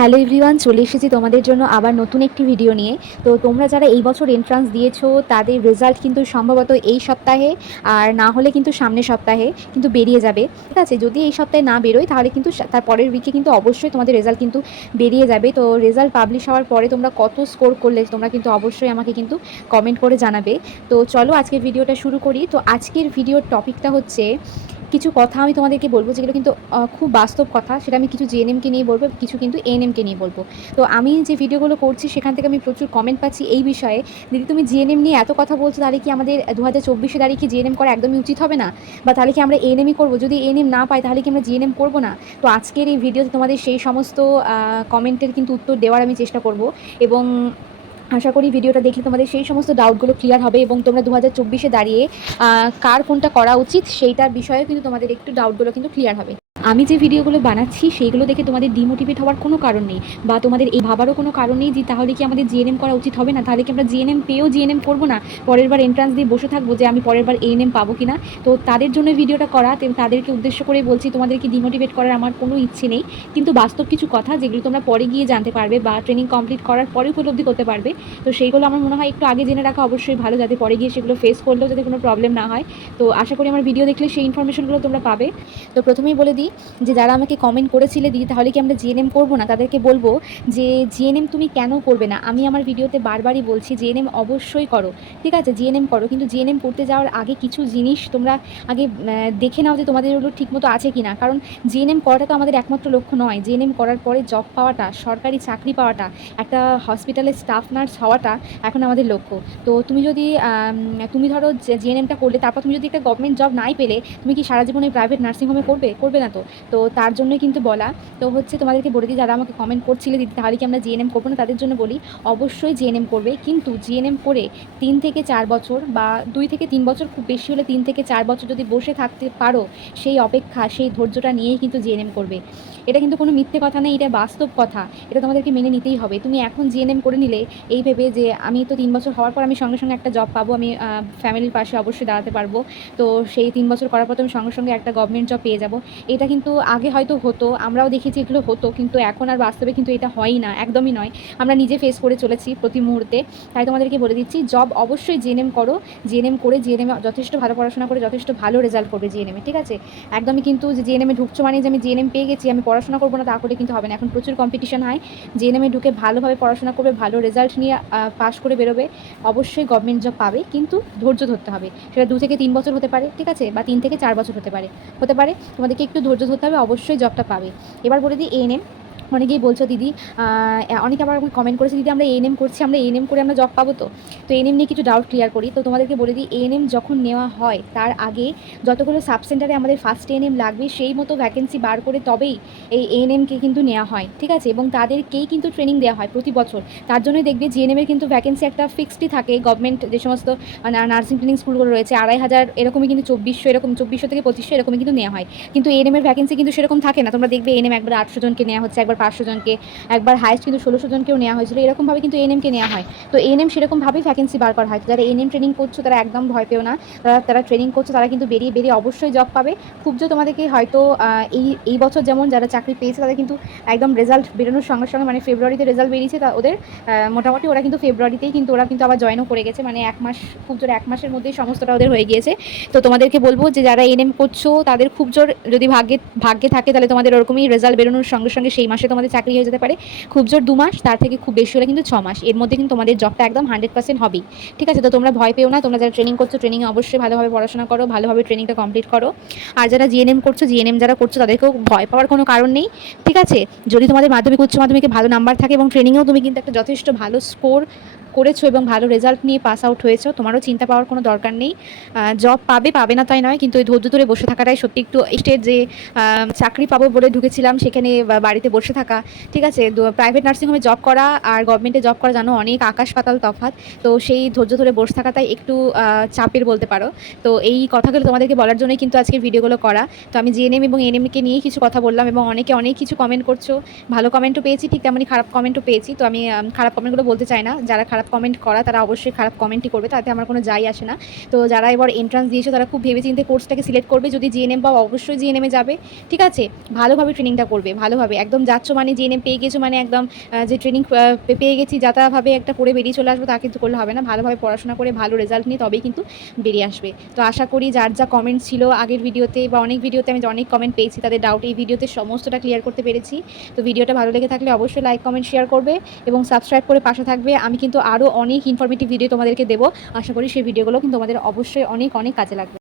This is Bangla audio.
হ্যালো এভরিওয়ান, চলে এসেছি তোমাদের জন্য আবার নতুন একটি ভিডিও নিয়ে। তো তোমরা যারা এই বছর এন্ট্রান্স দিয়েছো তাদের রেজাল্ট কিন্তু সম্ভবত এই সপ্তাহে, আর না হলে কিন্তু সামনের সপ্তাহে কিন্তু বেরিয়ে যাবে। ঠিক আছে, যদি এই সপ্তাহে না বেরোয় তাহলে কিন্তু তার পরের উইকে কিন্তু অবশ্যই তোমাদের রেজাল্ট কিন্তু বেরিয়ে যাবে। তো রেজাল্ট পাবলিশ হওয়ার পরে তোমরা কত স্কোর করলে তোমরা কিন্তু অবশ্যই আমাকে কিন্তু কমেন্ট করে জানাবে। তো চলো আজকের ভিডিওটা শুরু করি। তো আজকের ভিডিওর টপিকটা হচ্ছে কিছু কথা আমি তোমাদেরকে বলবো যেগুলো কিন্তু খুব বাস্তব কথা। সেটা আমি কিছু জিএনএমকে নিয়ে বলবো, কিছু কিন্তু এএনএমকে নিয়ে বলবো। তো আমি যে ভিডিওগুলো করছি সেখান থেকে আমি প্রচুর কমেন্ট পাচ্ছি এই বিষয়ে, দিদি তুমি জিএনএম নিয়ে এত কথা বলছো, তাহলে কি আমাদের 2024 দাঁড়িয়ে কি জিএনএম করা একদমই উচিত হবে না? বা তাহলে কি আমরা এএনএমই করবো? যদি এএনএম না পাই তাহলে কি আমরা জিএনএম করবো না? তো আজকের এই ভিডিওতে তোমাদের সেই সমস্ত কমেন্টের কিন্তু উত্তর দেওয়ার আমি চেষ্টা করব, এবং আশা করি ভিডিওটা দেখলে তোমাদের সেই সমস্ত ডাউটগুলো ক্লিয়ার হবে, এবং তোমরা 2024 দাঁড়িয়ে কার কোনটা করা উচিত সেইটার বিষয়েও কিন্তু তোমাদের একটু ডাউটগুলো কিন্তু ক্লিয়ার হবে। আমি যে ভিডিওগুলো বানাচ্ছি সেইগুলো দেখে তোমাদের ডিমোটিভেট হওয়ার কোনো কারণ নেই, বা তোমাদের এই ভাবারও কোনো কারণ নেই যে তাহলে কি আমাদের জিএনএম করা উচিত হবে না, তাহলে কি আমরা জিএনএম পেয়েও জিএনএম করবো না, পরের বার এন্ট্রান্স দিয়ে বসে থাকবো যে আমি পরের বার এএনএম পাবো কিনা। তো তাদের জন্য ভিডিওটা করা, তাদেরকে উদ্দেশ্য করে বলছি, তোমাদেরকে ডিমোটিভেট করার আমার কোনো ইচ্ছে নেই, কিন্তু বাস্তব কিছু কথা যেগুলো তোমরা পরে গিয়ে জানতে পারবে বা ট্রেনিং কমপ্লিট করার পরে উপলব্ধি করতে পারবে। তো সেইগুলো আমার মনে হয় একটু আগে জেনে রাখা অবশ্যই ভালো, যাতে পরে গিয়ে সেগুলো ফেস করলেও যাতে কোনো প্রবলেম না হয়। তো আশা করি আমার ভিডিও দেখলে সেই ইনফরমেশনগুলো তোমরা পাবে। তো প্রথমেই বলে দিই যে যারা আমাকে কমেন্ট করেছিলে দিদি তাহলে কি আমরা জিএনএম করবো না, তাদেরকে বলবো যে জিএনএম তুমি কেন করবে না? আমি আমার ভিডিওতে বারবারই বলছি জিএনএম অবশ্যই করো, ঠিক আছে জিএনএম করো, কিন্তু জিএনএম করতে যাওয়ার আগে কিছু জিনিস তোমরা আগে দেখে নাও যে তোমাদের ওগুলো ঠিকমতো আছে কি না। কারণ জিএনএম করাটা তো আমাদের একমাত্র লক্ষ্য নয়। জিএনএম করার পরে জব পাওয়াটা, সরকারি চাকরি পাওয়াটা, একটা হসপিটালের স্টাফ নার্স হওয়াটা এখন আমাদের লক্ষ্য। তো তুমি যদি তুমি ধরো জিএনএমটা করলে, তারপর তুমি যদি একটা গভর্নমেন্ট জব নাই পেলে, তুমি কি সারা জীবন প্রাইভেট নার্সিংহোমে করবে? করবে না তো। তো তার জন্যই কিন্তু বলা। তো হচ্ছে তোমাদেরকে বলে দিই, যারা আমাকে কমেন্ট করছিলে দিদি তাহলে কি আমরা জিএনএম করবো না, তাদের জন্য বলি অবশ্যই জিএনএম করবে, কিন্তু জিএনএম করে 3 থেকে 4 বছর বা 2 থেকে 3 বছর, খুব বেশি হলে 3 থেকে 4 বছর যদি বসে থাকতে পারো, সেই অপেক্ষা সেই ধৈর্যটা নিয়েই কিন্তু জিএনএম করবে। এটা কিন্তু কোনো মিথ্যে কথা নেই, এটা বাস্তব কথা, এটা তোমাদেরকে মেনে নিতেই হবে। তুমি এখন জিএনএম করে নিলে এই ভেবে যে আমি তো 3 বছর হওয়ার পর আমি সঙ্গে সঙ্গে একটা জব পাবো, আমি ফ্যামিলির পাশে অবশ্যই দাঁড়াতে পারবো, তো সেই 3 বছর করার পর আমি সঙ্গে সঙ্গে একটা গভর্নমেন্ট জব পেয়ে যাব। এটা কিন্তু আগে হয়তো হতো, আমরাও দেখেছি এগুলো হতো, কিন্তু এখন আর বাস্তবে কিন্তু এটা হয়ই না, একদমই নয়। আমরা নিজে ফেস করে চলেছি প্রতি মুহূর্তে। তাই তোমাদেরকে বলে দিচ্ছি জব অবশ্যই জিএনএম করো, জিএনএম করে জিএনএম যথেষ্ট ভালো পড়াশোনা করে যথেষ্ট ভালো রেজাল্ট করবে জিএনএমে, ঠিক আছে? একদমই কিন্তু যে জিএনএমে ঢুকছো মানে যে আমি জিএনএম পেয়ে গেছি আমি পড়াশোনা করবো না, তা করে কিন্তু হবে না। এখন প্রচুর কম্পিটিশন হয়, জিএনএমে ঢুকে ভালোভাবে পড়াশোনা করবে, ভালো রেজাল্ট নিয়ে পাস করে বেরোবে, অবশ্যই গভর্নমেন্ট জব পাবে, কিন্তু ধৈর্য ধরতে হবে। সেটা 2 থেকে 3 বছর হতে পারে, ঠিক আছে, বা 3 থেকে 4 বছর হতে পারে। তোমাদেরকে একটু ধৈর্য ধরতে হবে, অবশ্যই জবটা পাবে। এবার বলে দিই এএনএম। অনেকেই বলছো দিদি, অনেকে আবার কমেন্ট করেছে দিদি আমরা এএনএম করছি, আমরা এএনএম করে আমরা জব পাবো তো? তো এএনএম নিয়ে কিছু ডাউট ক্লিয়ার করি। তো তোমাদেরকে বলে দিই, এএনএম যখন নেওয়া হয় তার আগে যতগুলো সাব সেন্টারে আমাদের ফার্স্ট এএনএম লাগবে সেই মতো ভ্যাকেন্সি বার করে তবেই এই এএনএমকে কিন্তু নেওয়া হয়, ঠিক আছে, এবং তাদেরকেই কিন্তু ট্রেনিং দেওয়া হয় প্রতি বছর। তার জন্যই দেখবে জিএনএমের কিন্তু ভ্যাকেন্সি একটা ফিক্সডই থাকে। গভর্নমেন্ট যে সমস্ত নার্সিং ট্রেনিং স্কুলগুলো রয়েছে 2,500 এরকমই, কিন্তু 2,400 এরকম, 2,400 থেকে 2,500 এরকমই কিন্তু নেওয়া হয়। কিন্তু এএনএমের ভ্যাকেন্সি কিন্তু সেরকম থাকে না। তোমরা দেখবে এএনএম একবার 800 জনকে নেওয়া হচ্ছে, একবার 500 জনকে, একবার হাইস্ট কিন্তু 1,600 জনকেও নেওয়া হয়েছিল, এরকমভাবে কিন্তু এএনএমকে নেওয়া হয়। তো এএনএম সেরকমভাবেই ভ্যাকেন্সি বার করা হয়। তো যারা এএনএম ট্রেনিং করছো তারা একদম ভয় পেও না, তারা ট্রেনিং করছো তারা কিন্তু বেরিয়ে বেরিয়ে অবশ্যই জব পাবে। খুব যে তোমাদেরকে হয়তো এই বছর যেমন যারা চাকরি পেয়েছে তাদের কিন্তু একদম রেজাল্ট বেরোনোর সঙ্গে সঙ্গে, মানে ফেব্রুয়ারিতে রেজাল্ট বেরিয়েছে, তা ওদের মোটামুটি ওরা কিন্তু ফেব্রুয়ারিতেই কিন্তু ওরা কিন্তু আবার জয়েনও করে গেছে, মানে 1 মাস, খুব জোর 1 মাসের মধ্যেই সমস্তটা ওদের হয়ে গিয়েছে। তো তোমাদেরকে বলবো যে যারা এএনএম করছো তাদের খুব জোর যদি ভাগ্যে থাকে তাহলে তোমাদের ওরকমই রেজাল্ট বেরোনোর সঙ্গে সঙ্গে সেই মাসে তোমাদের চাকরি হয়ে যেতে পারে। খুব জোর 2 মাস, তার থেকে খুব বেশি হলে কিন্তু 6 মাস, এর মধ্যে কিন্তু তোমাদের জবটা একদম 100% হবেই, ঠিক আছে? তো তোমরা ভয় পেও না, তোমরা যারা ট্রেনিং করছো ট্রেনিংয়ে অবশ্যই ভালোভাবে পড়াশোনা করো, ভালোভাবে ট্রেনিংটা কমপ্লিট করো। আর যারা জিএনএম করছো, জিএনএম যারা করছো তাদেরকেও ভয় পাওয়ার কোনো কারণ নেই, ঠিক আছে? যদি তোমাদের মাধ্যমিক উচ্চ মাধ্যমিকে ভালো নাম্বার থাকে এবং ট্রেনিংয়েও তুমি কিন্তু একটা যথেষ্ট ভালো স্কোর করেছো এবং ভালো রেজাল্ট নিয়ে পাস আউট হয়েছো, তোমারও চিন্তা পাওয়ার কোনো দরকার নেই। জব পাবে না তাই নয়, কিন্তু ওই ধৈর্য ধরে বসে থাকাটাই সত্যি একটু স্টেট যে চাকরি পাবো বলে ঢুকেছিলাম সেখানে বাড়িতে বসে থাকা, ঠিক আছে? প্রাইভেট নার্সিংহোমে জব করা আর গভর্নমেন্টে জব করা জানো অনেক আকাশ পাতাল তফাৎ। তো সেই ধৈর্য ধরে বসে থাকাটাই একটু চাপের বলতে পারো। তো এই কথাগুলো তোমাদেরকে বলার জন্যই কিন্তু আজকে ভিডিওগুলো করা। তো আমি জিএনএম এবং এএনএমকে নিয়েই কিছু কথা বললাম, এবং অনেকে অনেক কিছু কমেন্ট করছো, ভালো কমেন্টও পেয়েছি, ঠিক তেমনি খারাপ কমেন্টও পেয়েছি। তো আমি খারাপ কমেন্টগুলো বলতে চাই না, যারা খারাপ কমেন্ট করা তারা অবশ্যই খারাপ কমেন্টই করবে, তাতে আমার কোনো যাই আসে না। তো যারা এবার এন্ট্রান্স দিয়েছো তারা খুব ভেবেচিন্তে কোর্সটাকে সিলেক্ট করবে, যদি জিএনএম পাও অবশ্যই জিএনএমে যাবে, ঠিক আছে? ভালোভাবে ট্রেনিংটা করবে, ভালোভাবে একদম যাচ্ছ মানে জেনে পেয়ে গেছো মানে একদম যে ট্রেনিং পেয়ে গেছি যাতাভাবে একটা পড়ে বেরিয়ে চলে আসবো তা কিন্তু করলে হবে না। ভালোভাবে পড়াশোনা করে ভালো রেজাল্ট নিয়ে তবেই কিন্তু বেরিয়ে আসবে। তো আশা করি যার যা কমেন্ট ছিল আগের ভিডিওতে বা অনেক ভিডিওতে আমি অনেক কমেন্ট পেয়েছি, তাদের ডাউট এই ভিডিওতে সমস্তটা ক্লিয়ার করতে পেরেছি। তো ভিডিওটা ভালো লেগে থাকলে অবশ্যই লাইক কমেন্ট শেয়ার করবে এবং সাবস্ক্রাইব করে পাশে থাকবে। আমি কিন্তু আরও অনেক ইনফরমেটিভ ভিডিও তোমাদেরকে দেবো। আশা করি সেই ভিডিওগুলো কিন্তু তোমাদের অবশ্যই অনেক অনেক কাজে লাগবে।